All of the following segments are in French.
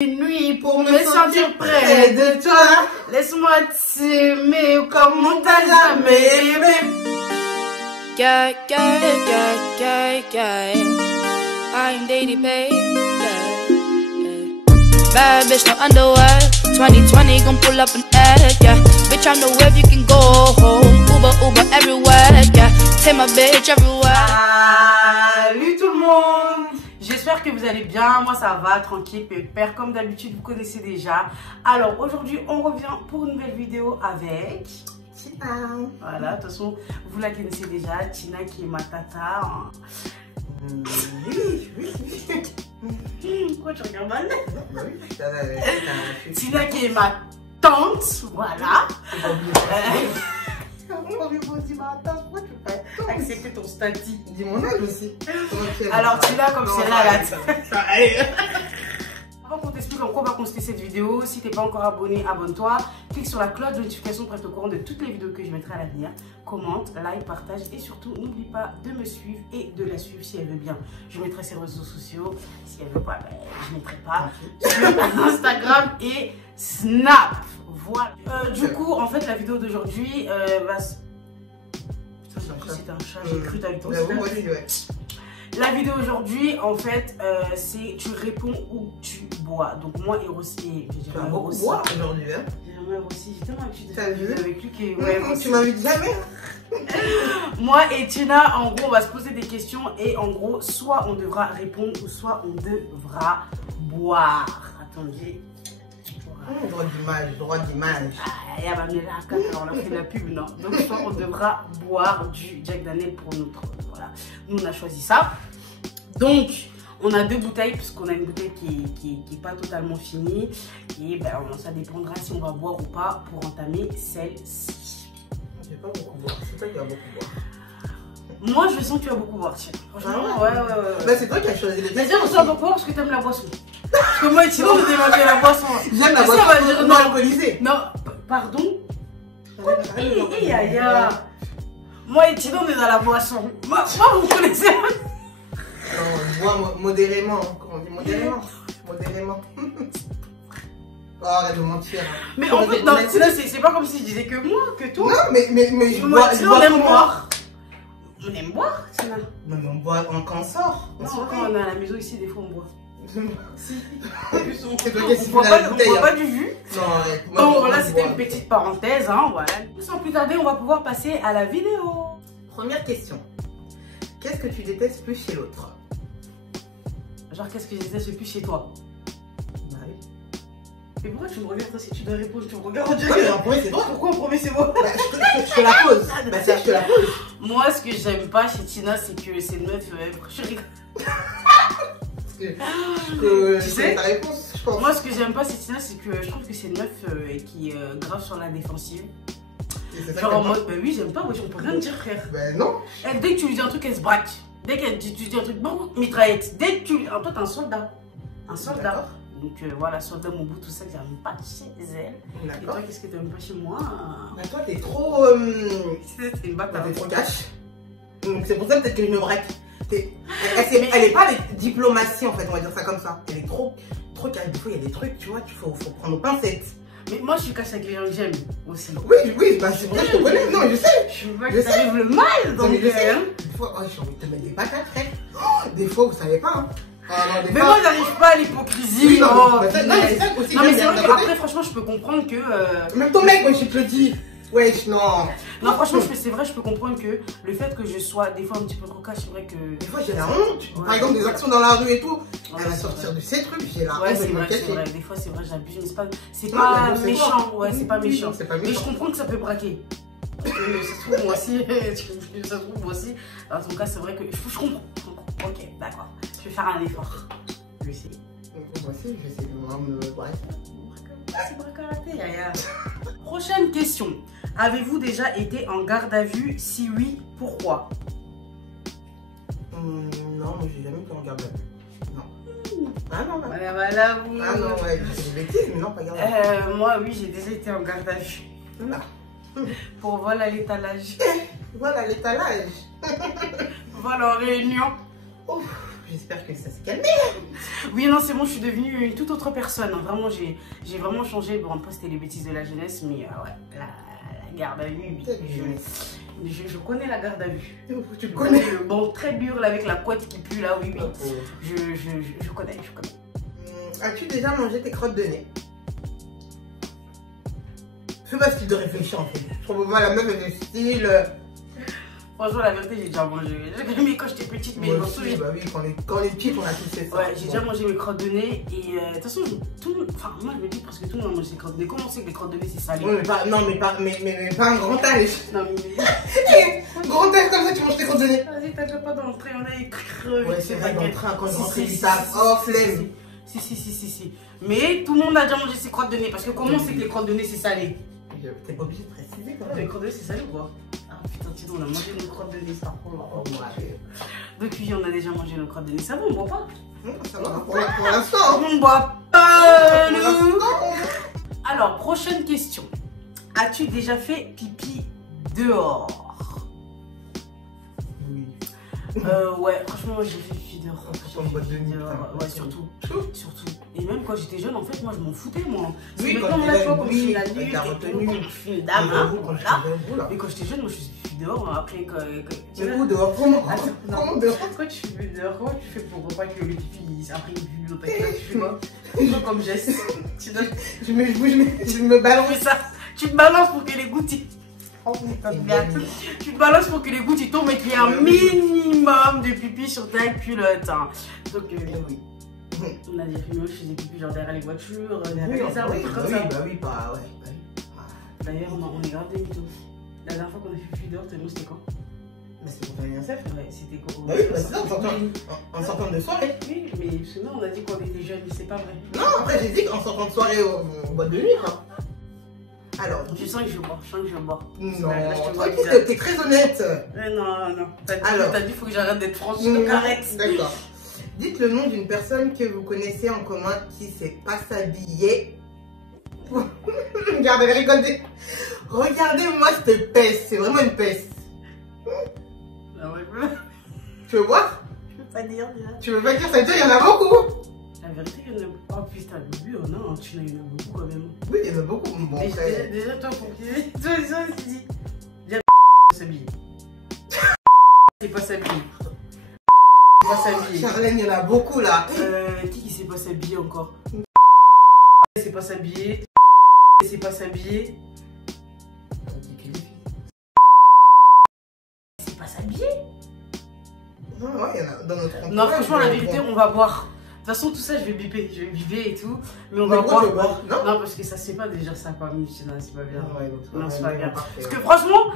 Une nuit pour me sentir près de toi. Laisse-moi t'aimer comme on t'a jamais aimé. Yeah. I'm Daddy Pay. Bad bitch, no underwear. 2020 gon' pull up an egg. Yeah. Bitch, I know where you can go home. Uber everywhere. Yeah. Take my bitch everywhere. Salut tout le monde. J'espère que vous allez bien, moi ça va, tranquille, pépère, comme d'habitude vous connaissez déjà. Alors aujourd'hui on revient pour une nouvelle vidéo avec Tina. Voilà, de toute façon vous la connaissez déjà, Tina qui est ma tata. Oui. Pourquoi tu regardes mal? Tina qui est ma tante, voilà. Accepter ton statut. Dis mon âge aussi. Alors tu l'as comme celle-là là. Avant qu'on t'explique en quoi on va consulter cette vidéo, si t'es pas encore abonné, abonne-toi. Clique sur la cloche de notification pour être au courant de toutes les vidéos que je mettrai à l'avenir. Commente, like, partage et surtout n'oublie pas de me suivre et de la suivre si elle veut bien. Je mettrai ses réseaux sociaux. Si elle veut pas, ben, je mettrai pas. Sur Instagram et Snap. Voilà. Du coup, en fait, la vidéo d'aujourd'hui va se... C'était un chat, j'ai cru t'avais ton La vidéo aujourd'hui, en fait, c'est tu réponds ou tu bois. Donc moi et Rossi, j'ai Tu vas beaucoup boire aujourd'hui, hein? J'ai Rossi, j'ai tellement l'habitude de faire faire des vidéos avec lui qui tu m'invites jamais. Moi et Tina, en gros, on va se poser des questions et en gros, soit on devra répondre ou soit on devra boire. Attendez. Droit d'image. Elle va venir là, on a fait de la pub, non. Donc, soit on devra boire du Jack Daniel pour notre. Voilà. Nous, on a choisi ça. Donc, on a deux bouteilles, parce qu'on a une bouteille qui est pas totalement finie. Et ben, ça dépendra si on va boire ou pas pour entamer celle-ci. Je vais pas beaucoup boire. C'est toi qui vas beaucoup boire. Moi, je sens que tu vas beaucoup boire, tiens. Franchement, ouais. Bah, c'est toi qui as choisi les Mais déjà, on sort beaucoup boire parce que t'aimes la boisson. Parce que moi et Tino, on démangeait la boisson. J'aime la boisson non alcoolisée. Non, pardon. Moi et Tino, on est dans la boisson. Moi vous connaissez. Non, bois modérément. Comment on dit modérément. Oh, arrête de mentir. Mais en fait, non, c'est pas comme si je disais que moi, que toi. Non, mais je bois. On aime boire. On aime boire, Tina. Non, mais on boit quand on sort. Non, quand on est à la maison ici, des fois on boit. Si. C'est toi qui boit pas du jus. Non, arrête. Donc voilà, c'était une petite parenthèse, hein, voilà. Sans plus tarder, on va pouvoir passer à la vidéo. Première question. Qu'est-ce que tu détestes plus chez l'autre? Genre, qu'est-ce que je déteste le plus chez toi? Bah oui. Mais pourquoi tu me regardes, toi, si tu dois répondre, tu me regardes en Ah, mais en premier, c'est toi. Pourquoi en premier, c'est moi? Bah, je te la pose. Bah, je te la pose. Moi, ce que j'aime pas chez Tina, c'est que c'est une meuf. Je rigole. Tu sais ta réponse, je pense. Moi, ce que j'aime pas chez Tina, c'est que je trouve que c'est une meuf qui est grave sur la défensive. Genre en mode, bah oui, j'aime pas, on peut rien te dire, frère. Ben non. Elle, dès que tu lui dis un truc, elle se braque. Dès que tu lui dis un truc, bon, mitraillette. Dès que tu. Toi, t'es un soldat. Un soldat. Donc voilà, soldat, mon bout, tout ça, que j'aime pas chez elle. Et toi, qu'est-ce que t'aimes pas chez moi? Bah, toi, t'es trop. C'est une bâtarde. T'es trop cash. Donc c'est pour ça peut-être que je me braque. Elle est pas avec diplomatie en fait, on va dire ça comme ça. Elle est trop cash. Des fois, il y a des trucs, tu vois, qu'il faut prendre aux pincettes. Mais moi, je suis cash avec les gens que j'aime aussi. Oui, bah c'est vrai, je te connais. Non, je sais. Je veux pas que ça arrive le mal dans mes hein. Des fois, j'ai envie de te mettre des patates, frère. Oh, des fois, vous savez pas, hein. Mais moi, j'arrive pas à l'hypocrisie. Oui, non, mais c'est ça aussi. Non, mais c'est vrai qu'après, franchement, je peux comprendre que. Même ton mec, moi, je te le dis. Wesh, non. Non, franchement, c'est vrai, je peux comprendre que le fait que je sois des fois un petit peu trop cash, c'est vrai que. Des fois, j'ai la honte. Par exemple, des actions dans la rue et tout. Elle va sortir de ces trucs, j'ai la honte. Ouais, c'est vrai. Des fois, c'est vrai, j'abuse. Mais c'est pas méchant. Ouais, c'est pas méchant. Mais je comprends que ça peut braquer. Ça se trouve, moi aussi. En tout cas, c'est vrai que je comprends. Ok, d'accord. Je vais faire un effort. Je vais essayer. Moi aussi, je vais essayer de me braquer. C'est bracolaté, yaya. Prochaine question. Avez-vous déjà été en garde à vue? Si oui, pourquoi? Non, moi j'ai jamais été en garde à vue. Non. Ah non, voilà, vous. Ah non, ouais, j'ai des bêtises, mais non, pas garde à vue. Moi, oui, j'ai déjà été en garde à vue. Pour vol à l'étalage. Voilà l'étalage. Vol en réunion. Ouf, J'espère que ça s'est calmé. Oui, non, c'est bon, je suis devenue une toute autre personne. Hein. Vraiment, j'ai vraiment changé. Bon, après, c'était les bêtises de la jeunesse, mais ouais, la garde à vue, oui. Je connais la garde à vue. Tu connais le bon très dur là, avec la couette qui pue là, oui, oui. Je connais. As-tu déjà mangé tes crottes de nez? Fais pas style de réfléchir en fait. Je trouve pas la meuf de style. Franchement, la vérité, j'ai déjà mangé. Mais quand j'étais petite, mais Moi aussi, bah oui, quand on est petite, on a tous fait ça. Ouais, j'ai déjà mangé mes crottes de nez et de toute façon, moi je me dis presque tout le monde mange ses crottes de nez. Comment c'est que les crottes de nez c'est salé? Ouais, mais pas un grand âge. Non, mais. Grand âge comme ça, tu manges tes crottes de nez. Vas-y, t'as pas d'entrée, on a écrit. Ouais, c'est vrai, dans le train, quand je rentrais du taf, oh, flemme. Si. Mais tout le monde a déjà mangé ses crottes de nez parce que comment c'est que les crottes de nez c'est salé? T'es pas obligé de préciser quand même. Les crottes de nez c'est salé ou quoi? Ah putain, dis donc, on a mangé nos crottes de nez, ça. Oh, ouais. Depuis, on a déjà mangé nos crottes de nez. Ça va, on boit pas? Ça va, pour l'instant. On boit pas, nous. Alors, prochaine question. As-tu déjà fait pipi dehors? Oui. Ouais, franchement, moi j'ai fait pipi dehors. En boîte de nuit. Ouais, surtout. Et même quand j'étais jeune, en fait, moi je m'en foutais, moi. Oui, maintenant, là, tu vois, comme je suis la nuit, t'as retenu. je suis une dame, hein, voilà. Là. Mais quand j'étais jeune, moi je suis pipi dehors. Après, Mais où dehors? Comment dehors? Quand tu fais dehors, comment tu fais pour pas que le pipi après il pue dans ta gueule? Tu fais quoi? Toi comme geste. Je me balance. Tu fais ça. Tu te balances pour que les gouttes. Tu te balances pour que les gouttes tombent et qu'il y ait un minimum de pipi sur ta culotte. Hein. Donc, oui. On a des films où je faisais pipi genre derrière les voitures, derrière les arbres, comme ça. Bah oui, bah ouais. D'ailleurs, on est grave des mythos. La dernière fois qu'on a fait pipi dehors, c'était quand? Mais c'est pour ton anniversaire. Ouais, c'était quand? Bah oui, bah c'est ça, en sortant de soirée. Oui, mais sinon on a dit qu'on était jeunes, mais c'est pas vrai. Non, après j'ai dit qu'en sortant de soirée au boîte de nuit. Hein. Alors, je sens que je bois, Non, tranquille, t'es très honnête. Non. T'as dit, faut que j'arrête d'être franche, arrête. D'accord. Dites le nom d'une personne que vous connaissez en commun qui sait pas s'habiller. Regardez, rigolez. Regardez-moi cette peste, c'est vraiment une peste. Ah ouais, tu veux voir? Je peux pas dire déjà. Tu veux pas dire, ça veut dire il y en a beaucoup. La vérité, il y en a beaucoup. Oh putain, le but, non, tu n'en as beaucoup quand même. Oui, il y en a beaucoup. Bon, déjà, toi, pour qui toi, tu dis. Viens, s'habiller. C'est pas s'habiller. Pas s'habiller. Charlène, il y en a beaucoup là. Qui sait pas s'habiller encore? C'est pas s'habiller. C'est pas s'habiller. C'est pas s'habiller. Non, ouais, il y en a dans notre entourage. Non, franchement, la vérité, on va boire. De toute façon, tout ça, je vais biper et tout. Mais on va boire. Non, parce que ça se fait pas déjà, ça pas mieux. Non, c'est pas bien. Non, c'est pas bien. Parce que franchement,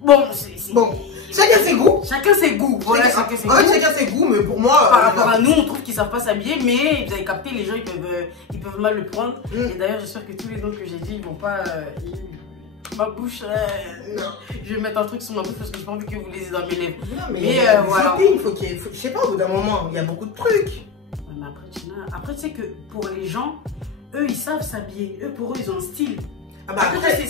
bon, bon, chacun ses goûts. Chacun ses goûts. Voilà, chacun ses goûts. Chacun ses goûts, mais pour moi. Par rapport à nous, on trouve qu'ils savent pas s'habiller, mais vous avez capté, les gens, ils peuvent mal le prendre. Et d'ailleurs, j'espère que tous les noms que j'ai dit, ils vont pas. Ma bouche, je vais mettre un truc sur ma bouche parce que j'ai pas envie que vous les ayez dans mes lèvres. Non, mais voilà. Il faut qu'il y ait, je sais pas, au bout d'un moment, il y a beaucoup de trucs. Mais après, tu sais que pour les gens, eux, ils savent s'habiller. Eux, pour eux, ils ont un style. Ah bah après, c'est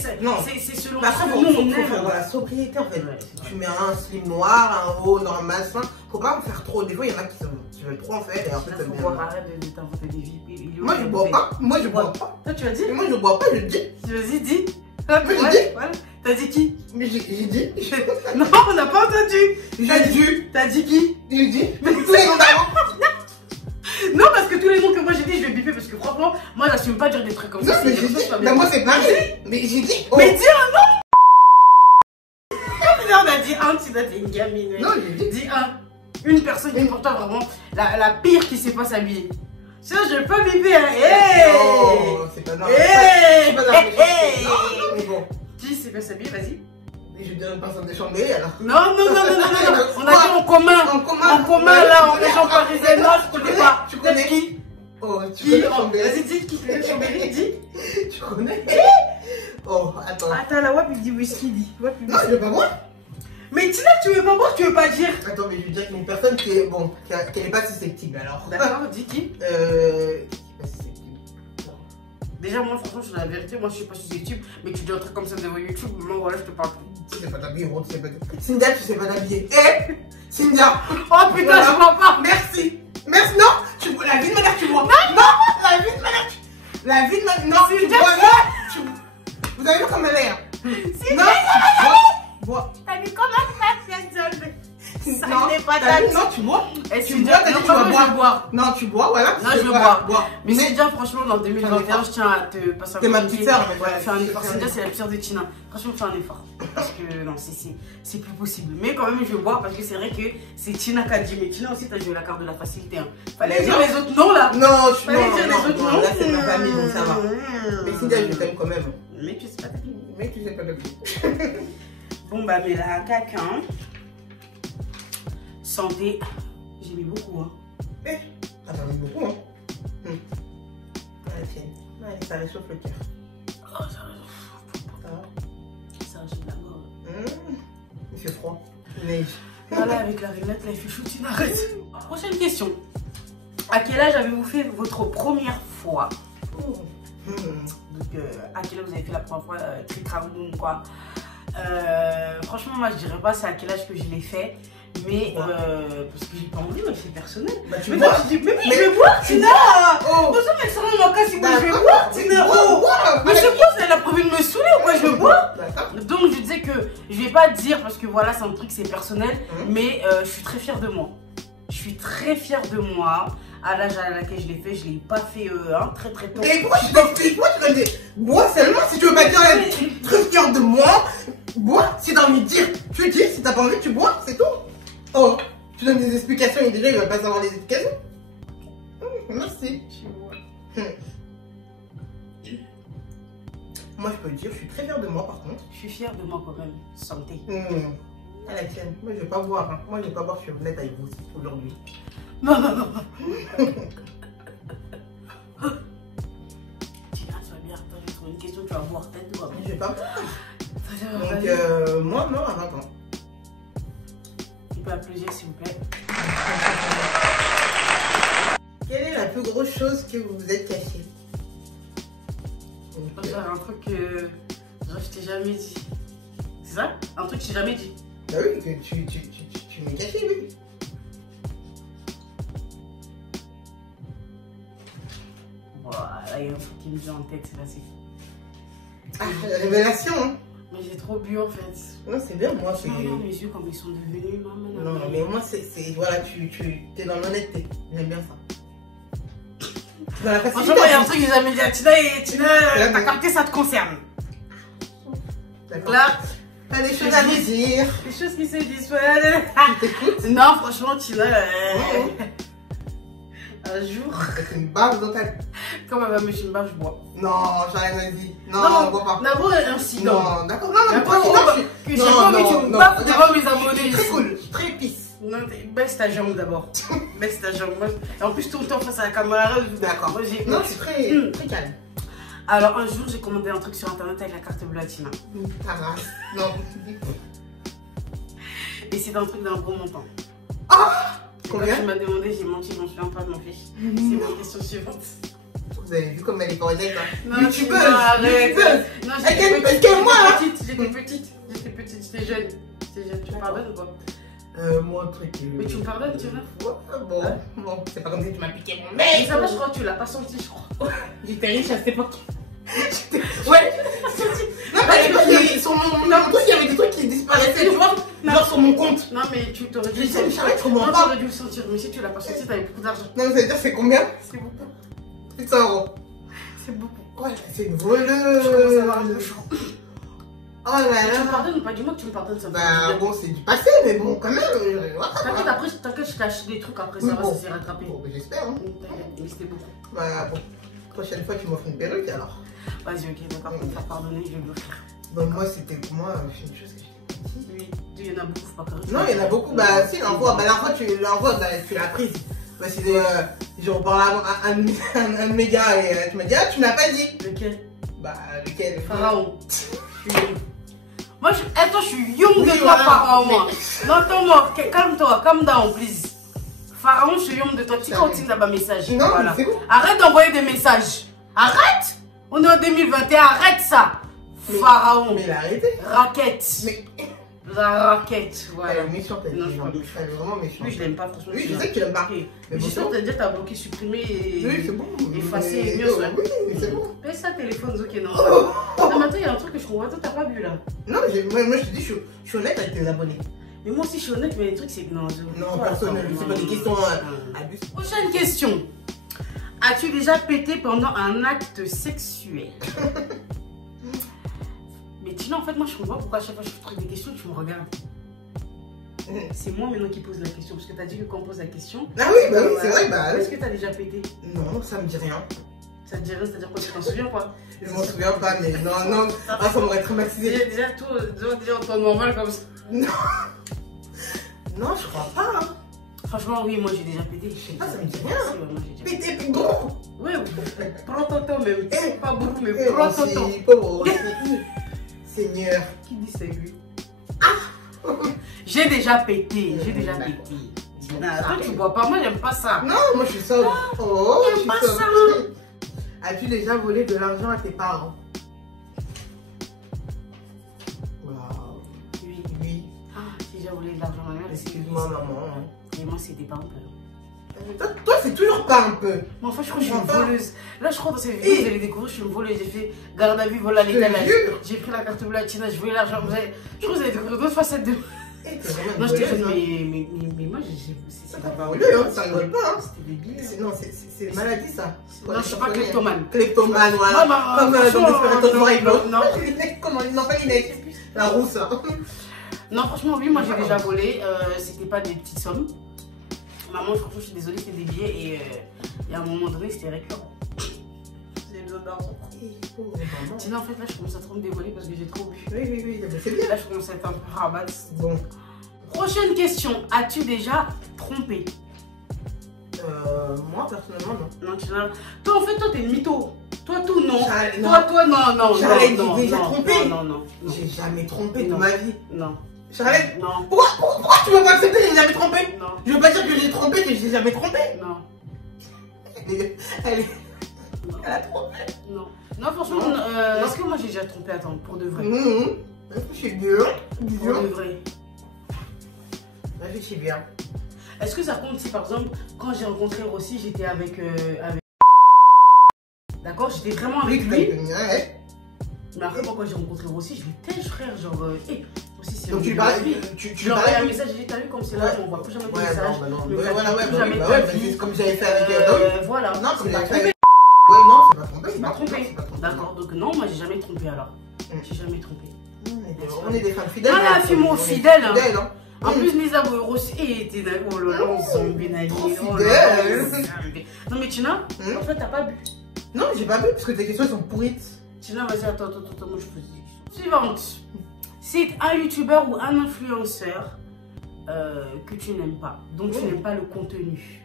selon après, nous, on aime. Faire dans la sobriété en fait. Tu mets un slip noir, un haut normal, faut pas en faire trop. Des fois, il y en a qui veulent trop en faire et après, ça devient. Arrête de t'inventer des vies. Moi, je bois pas. Moi, je bois pas. Toi, tu vas dire? Moi, je bois pas, je dis. Vas-y, dis. Voilà. T'as dit qui? Mais j'ai dit. Non, on n'a pas entendu. T'as dit qui? J'ai dit. Mais c'est non, parce que tous les noms que moi j'ai dit, je vais biper parce que franchement, moi j'assume pas dire des trucs comme ça. Non, mais j'ai dit. Mais moi c'est pareil. Mais j'ai dit. Mais dis un nom. On a dit un, tu dois être une gamine. Non, j'ai dit. Dis un. Une personne qui est pour toi vraiment la pire qui sait pas s'habiller. Ça, je vais pas biper. Non, c'est pas normal. C'est pas normal. Non, mais bon. Qui sait pas s'habiller, vas-y. Et je dirais une personne de Chambéry alors. Non. On a dit en commun. En commun là, en région parisienne. Non, je connais pas. Tu connais qui? Oh, tu connais Chambéry. Vas-y, dis qui connaît Chambéry, dis. Tu connais? Oh, attends. Attends, la WAP il dit whisky, dis. Non, je veux pas boire. Mais Tina, tu veux pas boire, tu veux pas dire. Attends, mais je veux dire qu'une personne qui est bon, qui n'est pas susceptible alors. D'accord, dis qui? Qui est pas susceptible. Déjà, moi, franchement, je dis la vérité, moi je suis pas susceptible, mais tu dis un truc comme ça devant YouTube, moi voilà, je te parle plus. Tu sais pas t'habiller, gros, tu sais pas t'habiller. Cynthia, tu sais pas t'habiller. Cynthia. Oh putain, je vois pas. Merci. Merci, non. La vie de ma mère, tu bois. Non, la vie de ma mère. La vie de ma mère. Non, tu bois. Vous avez vu comme elle est, hein? Non, bois. T'as mis comment ça, ça non, n'est pas ta non, tu bois. Tu bois, t'as dit que tu vas boire. Non, tu bois, voilà. Non, je bois. Mais c'est déjà, franchement, dans 2021, je tiens à te passer un T'es ma petite soeur, fais un effort. C'est déjà, c'est la pire de Tina. Franchement, fais un effort. Parce que non, c'est plus possible. Mais quand même, je vais boire parce que c'est vrai que c'est Tina qui a dit. Mais Tina aussi, t'as joué la carte de la facilité. Hein. Fallait dire les autres non là. Non, je fallait dire les autres non. Là, c'est ma famille, donc ça va. Mais Cynthia, je t'aime quand même. Mais tu sais pas ta vie. Mais tu sais pas de qui. Bon, bah, mais là, quelqu'un. Santé, j'ai mis beaucoup, hein. Eh, t'as pas mis beaucoup, hein. Allez, tiens. Allez, ça réchauffe le cœur. Oh, ça réchauffe. Ça réchauffe la gorge. Il fait froid. Il neige. Voilà, avec la réglette, là, il fait chaud, tu n'arrêtes. Prochaine question. À quel âge avez-vous fait votre première fois? Donc, à quel âge vous avez fait la première fois tritraboum, quoi. Franchement, moi, je dirais pas c'est à quel âge que je l'ai fait. Mais parce que j'ai pas envie, mais c'est personnel. Bah, tu mais bois. je dis, mais je vais boire, Tina. Oh. Non, mais ça m'a cassé, je vais boire, Tina. Oh. Mais je bois, elle a prévu de me saouler ou quoi, je vais boire. Donc, je disais que je vais pas dire parce que voilà, c'est un truc, c'est personnel. Mais je suis très fière de moi. Je suis très fière de moi. À l'âge à laquelle je l'ai fait, je l'ai pas fait très très tôt. Et pourquoi tu vas dire bois seulement si tu veux pas dire très fière de moi? Bois si t'as envie de dire. Tu dis, si t'as pas envie, tu bois, c'est tout. Oh, tu donnes des explications et déjà il va pas savoir les explications. Merci. Moi je peux le dire, je suis très fière de moi par contre. Je suis fière de moi quand même. Santé. À la tienne. Moi je vais pas boire. Hein. Moi je vais pas boire, je suis honnête avec vous aujourd'hui. Non. Tina, tu vas bien. Attends, je vais trouver une question, tu vas boire tête ou Je vais pas boire. Donc, moi non, à 20 ans. Tu peux applaudir s'il vous plaît. Quelle est la plus grosse chose que vous vous êtes cachée? C'est un truc que je t'ai jamais dit. C'est ça? Un truc que je t'ai jamais dit. Bah oui, que tu m'es caché, oui. Voilà, il y a un truc qui me vient en tête, c'est facile. Ah, la révélation, hein. Mais j'ai trop bu en fait. Non, c'est bien, moi, c'est... Regarde mes yeux comme ils sont devenus, maman. Non, mais moi, c'est... Voilà, t'es dans l'honnêteté. J'aime bien ça. Dans la facilité. Franchement, il y a un truc que j'ai jamais dit à Tina et Tina, t'as capté, ça te concerne. D'accord. Là, t'as des choses à me dire. des choses qui se disent. Ouais. Tu t'écoutes. Non, franchement, Tina, un jour, C'est une barbe dans ta... comme elle va me chier une barre, je bois. Non, j'ai rien dit. Non, on boit pas. D'abord, un incident. Non, d'accord. Non, Mais toi, après, que j'ai pas envie que tu me baffes devant mes Je abonnés. suis très ici. cool, je suis très épice. Non, baisse ta jambe d'abord. Baisse ta jambe. Et en plus, tout le temps face à la caméra. D'accord. Moi, j'ai... Non, je suis très calme. Alors, un jour, j'ai commandé un truc sur internet avec la carte bleue à Tina. Ah, non. Et c'est un truc d'un gros montant. Ah! Quand Combien? tu m'as demandé, j'ai menti, je m'en souviens pas de mon fiche. C'est ma question suivante. Vous avez vu comme elle est pas honnête, hein? Non, YouTubeuse, arrête. YouTubeuse. Non, Quel moi, là? J'étais petite, j'étais jeune. Tu me pardonnes ou pas? Moi, un truc. Mais tu me pardonnes, tu vois? Bon, c'est pas comme si tu m'as piqué mon Mais mec. ça va, je crois que tu l'as pas senti, je crois. J'étais riche à cette époque. Ouais. Non, mais à l'époque, sur mon truc, il y avait des trucs qui disparaissaient, tu vois? Genre sur mon compte. Non, mais tu t'aurais dû Je le sais, sentir. je comprends Non, pas. t'aurais dû le sentir. Mais si tu l'as pas senti, t'avais beaucoup d'argent. Non, ça veut dire c'est combien? C'est beaucoup. 800 €. C'est beaucoup. Ouais, c'est une Je commence à avoir un peu voleuse. chaud. Oh là Tu me là. pardonnes ou pas? Dis-moi que tu me pardonnes, ça me fait Bah du bien. bon, c'est du passé, mais bon, quand même. T'inquiète, après, je t'achète des trucs après, ça va, ça s'est rattrapé. Bon, j'espère, hein. T'inquiète, mais c'était beaucoup. Bah bon. Prochaine fois, tu m'offres une perruque alors. Vas-y, ok, d'accord, pour me faire pardonner, je vais l'offrir. Bon, moi, c'était. Moi, c'est une chose que j'ai. Oui, il y en a beaucoup, faut pas que Non, il y en a beaucoup. Bah, si, l'envoi, tu l'as prise. Bah, c'est je reparle à un de mes gars et tu m'as dit, ah, tu m'as pas dit. Lequel? Bah, lequel? Pharaon. Je suis young. Moi, attends, je suis young Oui, de toi, voilà. Pharaon, moi. Non, attends-moi, calme-toi, calm down, please. Pharaon, je suis young de toi. Tu continues là-bas, message. Non, Voilà. mais c'est bon. Arrête d'envoyer des messages. Arrête! On est en 2021, arrête ça. Pharaon. Mais il a arrêté. Raquette. Mais. La raquette, voilà. Elle est méchante, elle Non, je est suis pas méchante. Elle est vraiment méchante. Oui, je l'aime pas, franchement. Oui, je sais que tu l'aimes pas. Mais Mais bon, j'espère que t'as dit, t'as bloqué, supprimé et. oui, c'est bon. Effacé, Mais- mieux ça. Oui, c'est bon. Fais ça, téléphone, ok, non. Oh. Non, mais attends, il y a un truc que je comprends. Toi, t'as pas vu là. Non, moi je te dis, je suis honnête avec tes abonnés. Mais moi aussi, je suis honnête, mais les trucs, c'est que non. Non, personnel, c'est pas des questions abusées. Prochaine question. As-tu déjà pété pendant un acte sexuel? Mais Tina, en fait, moi, je comprends pas pourquoi à chaque fois que je te trouve des questions, tu me regardes. C'est moi maintenant qui pose la question, parce que t'as dit que quand on pose la question. Ah oui, bah oui, c'est vrai, bah. Est-ce que t'as déjà pété? Non, ça me dit rien. Ça te dit rien, c'est-à-dire quoi? Tu t'en souviens pas? Je m'en souviens pas, mais non, ah, ça m'aurait traumatisé. Déjà, en temps normal comme ça. Non, je crois pas. Hein. Franchement, oui, moi j'ai déjà pété. Ah, ça me dit rien. Si, ouais, moi j'ai déjà pété. Pété, puis gros. Oui, prototo même. Pas beaucoup, mais Eh, prototo. c'est pauvre. Seigneur. Qui dit c'est lui? J'ai déjà pété, j'ai déjà pété. Toi tu bois pas, moi j'aime pas ça. Non, moi je suis sobre. Oh, je j'aime suis pas sobre. ça. As-tu déjà volé de l'argent à tes parents? Waouh. Oui. Oui. Ah, j'ai déjà volé de l'argent à ma mère. Excuse-moi, maman. Et moi c'était pas un peu. Toi, c'est toujours pas un peu. Moi, enfin, je crois que je suis une Enfin. voleuse. Là, je crois que dans cette vidéo, vous allez découvrir, je suis une voleuse. J'ai fait garde à vue, vol à l'étalage. jure. J'ai pris la carte bleue à Tina, je voulais l'argent. Je crois que vous allez découvrir d'autres facettes de. Eh, t'es vraiment une Non, je t'ai voleuse, fait, hein. mais moi, Ça c'est t'a pas pas volé, hein, ça rigole pas. Hein. C'était débile. Non, c'est une maladie ça. Non, je suis pas kleptomane. Kleptomane, voilà. Comme dans Desperate Housewives. Non. Comment ils n'ont pas Inès. La rousse. Hein. Non, franchement, oui, moi j'ai déjà volé. C'était pas des petites sommes. Maman, franchement, je suis désolée, c'était des billets et à un moment donné, c'était récurrent. J'ai besoin d'argent. Tina, en fait, là, je commence à trop me dévoiler parce que j'ai trop bu. Oui, c'est bien. Là, je commence à être un peu rabatte. Bon. Prochaine question. As-tu déjà trompé? Moi, personnellement, non. Non, Tina. Toi, en fait, toi, t'es une mytho. Toi, tout, non. Non. Toi, non. J'arrête, Non, j'ai déjà non, trompé. Non. J'ai jamais trompé de Non. ma vie. Non. J'arrête. Non. Pourquoi tu veux pas accepter que j'ai jamais trompé? Non. Je veux pas dire que j'ai trompé, que j'ai jamais trompé. Non. Elle a trompé. Non. Non, franchement, est-ce que moi j'ai déjà trompé? Attends, pour de vrai. Réfléchis bien. Pour de vrai. Réfléchis bien. Est-ce que ça compte si par exemple, quand j'ai rencontré Rossi, j'étais avec. D'accord, j'étais vraiment avec lui. Ouais. Mais après, moi, quand j'ai rencontré Rossi, je lui ai dit, frère, genre, Rossi, c'est. Donc tu parles. Je lui ai envoyé un message, j'ai dit, t'as vu comme c'est là, on voit plus jamais de message. C'est comme j'avais fait avec. Voilà. Non, comme c'est j'avais pas fait trompé. avec. Ouais, non, c'est pas trompé. C'est pas trompé. D'accord, donc non, moi j'ai jamais trompé alors. J'ai jamais trompé. On est des femmes fidèles. Ah, la fille, fidèle. Fidèles, hein. En plus, les abos Rossi était d'accord. Oh là là, on s'en Trop fidèle. Non, mais Tina, en fait, t'as pas bu. Non, j'ai pas bu parce que tes questions sont pourrites. Tina, vas-y, attends, moi je pose des questions. Suivante. Cite un youtubeur ou un influenceur que tu n'aimes pas, donc tu n'aimes pas le contenu.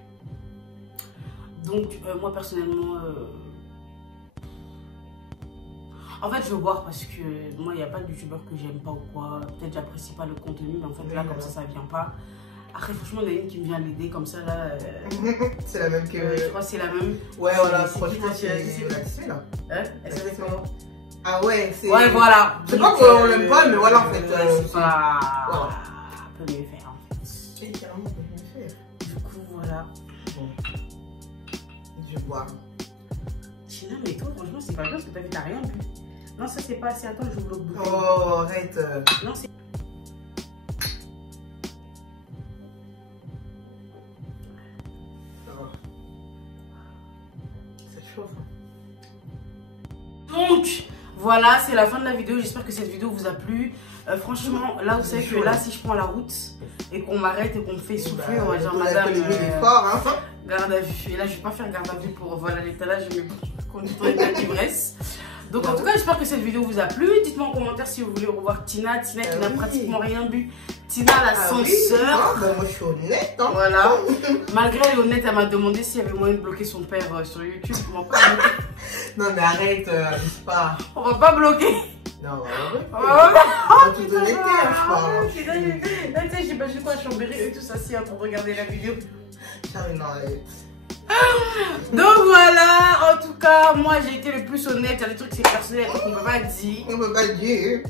Donc, moi personnellement, en fait, je veux voir parce que moi, il n'y a pas de youtubeur que j'aime pas ou quoi. Peut-être j'apprécie pas le contenu, mais en fait, là, comme ça vient pas. Après, franchement, il y en a une qui me vient l'aider comme ça, là. C'est la même que. Je crois que c'est la même. Ouais, voilà, C'est franchement, qui, c'est la Disney là. Hein? Elle s'appelle comment? Ah ouais, c'est. Ouais, voilà. C'est pas qu'on l'aime pas, mais voilà, en fait. C'est pas. Voilà. On peut mieux faire, en fait. C'est carrément ce que je vais faire. Du coup, voilà. Bon. Je vois. Tina, mais toi, franchement, c'est pas bien parce que t'as rien bu. Non, ça, c'est pas assez. Attends, je vous le bouteille. Oh, arrête. Non, c'est. Ça chauffe. Donc, voilà, c'est la fin de la vidéo. J'espère que cette vidéo vous a plu. Franchement, là, vous savez que là, si je prends la route et qu'on m'arrête et qu'on me fait souffler, on va dire, madame, garde à vue. Et là, je vais pas faire garde à vue pour voilà l'étalage, mais pour conduire avec l'ivresse. Donc, en tout cas, j'espère que cette vidéo vous a plu. Dites-moi en commentaire si vous voulez revoir Tina. Tina qui n'a pratiquement rien bu. Tina, la censeur. Moi, je suis honnête. Hein. Voilà. Malgré elle est honnête, elle m'a demandé s'il y avait moyen de bloquer son père sur YouTube. On va pas bloquer. Non, mais arrête, abuse pas. On va pas bloquer. Non, On va pas. en toute honnêteté, je parle. Tu sais, j'ai pas quoi à Chambéry, eux tous assis en train de regarder la vidéo. Non, arrête. Donc voilà, en tout cas, moi j'ai été le plus honnête. Il y a des trucs c'est personnel qu'on peut pas dire. On peut pas dire.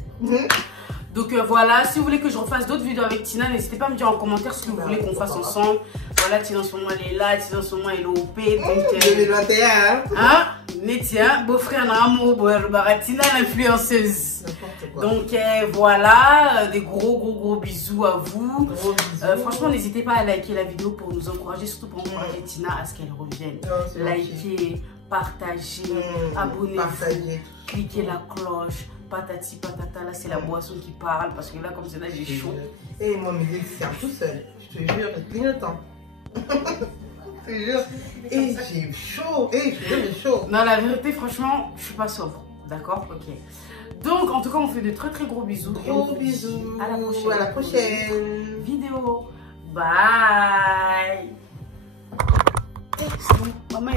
Donc voilà, si vous voulez que je refasse d'autres vidéos avec Tina, n'hésitez pas à me dire en commentaire ce que vous voulez qu'on fasse ensemble. Voilà, Tina en ce moment elle est là, Tina en ce moment elle est OP. Donc 2021. hein, mais tiens, beau-frère Namo, Tina l'influenceuse. Donc voilà, des gros bisous à vous. Franchement, n'hésitez pas à liker la vidéo pour nous encourager, surtout pour encourager Tina à ce qu'elle revienne. Likez, partagez, abonnez-vous, cliquez la cloche. Patati patata, là c'est la boisson qui parle parce que là comme c'est là j'ai chaud. Et moi mes yeux servent tout seul, je te jure, c'est clignotant. Je te jure. Et j'ai chaud, j'ai chaud. Non, la vérité franchement je suis pas sobre, d'accord, ok. Donc en tout cas on fait de très gros bisous. Gros bisous. À la prochaine vidéo. Bye. Maman.